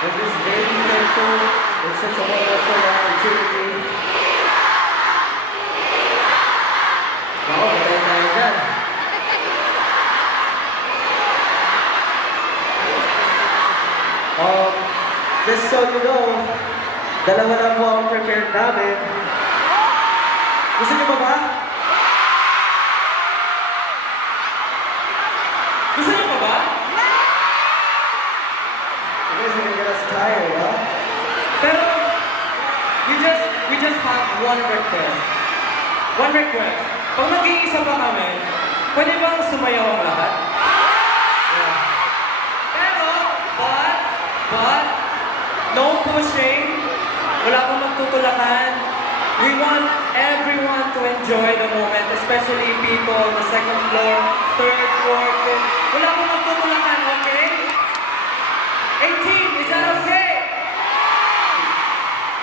I'm just very thankful. It's such a wonderful opportunity. Wow, magaling tayo dyan. Just so you know, dalawa lang po ang prepared namin. Gusto niyo pa ba? Gusto niyo pa ba? You guys are gonna get us tired, huh? Pero, we just have one request. One request. Pag nag-iisa pa kami, pwede bang sumayaw ang lahat? Yeah. Pero, but, no pushing. Wala pong magtutulakan. We want everyone to enjoy the moment, especially people on the second floor, third floor, fifth. Wala pong magtutulakan, okay? 18, is that okay?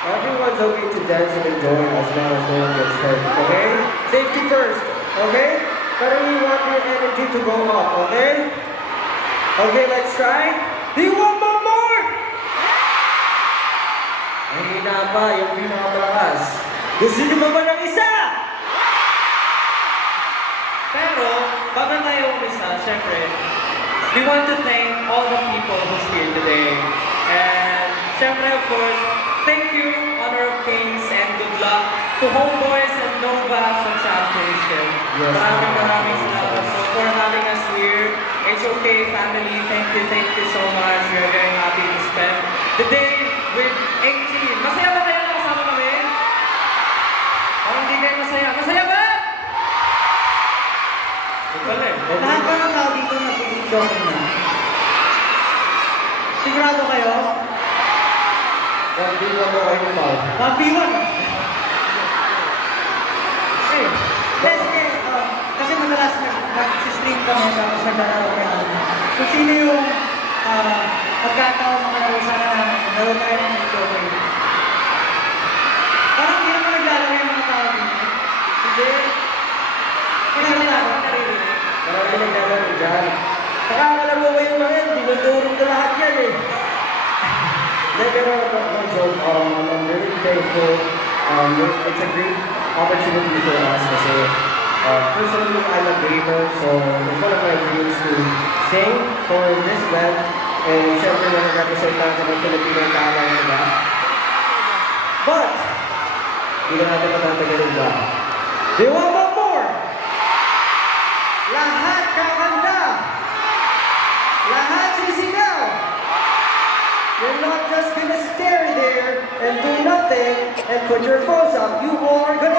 Everyone's okay to dance and enjoy as long as no one gets hurt, okay? Safety first, okay? But we want your energy to go up, okay? Okay, let's try. Do you want more? Ay, hina pa, yung pinakamalakas. Gusto niyo ba ng isa? Pero, bago tayo umisa, syempre, we want to thank all the people who's here today. And, syempre, of course, thank you, Honor of Kings, and good luck to Homeboys and Nova sa championship. Yes, Maraming salamat po for having us here. It's okay, family. Thank you so much. We are very happy to spend the day with 18. Masaya ba kayo na kasama kami? Parang hindi kayo masaya. Masaya ba? Wala eh. Lahat ba ng tao dito nag-join na? Sigurado kayo? Hindi mo mo kayo pa. 1v1! Eh, sige, kasi madalas nag-stream kami tapos naglalaro kaya kung sino yung pagkataon makalaro sana namin, laro tayo ng okay. Parang hindi naman naglalaro yung mga tao dito. Hindi. Hindi na ako naririnig. Marami naglalaro dyan. Nakakalaro kayo mga yan, dinudurog na lahat yan eh. Pero no joke, I'm really thankful. It's a great opportunity for us kasi personally, I'm a gamer, so it's one of my dreams to sing for this band. And syempre na nag-represent natin ang Filipino talent, diba? But, hindi na natin matatagalin ba? Do you want one more? Lahat kakanta! Lahat sisigaw! You're not just gonna stare there and do nothing and put your phones up. You are gonna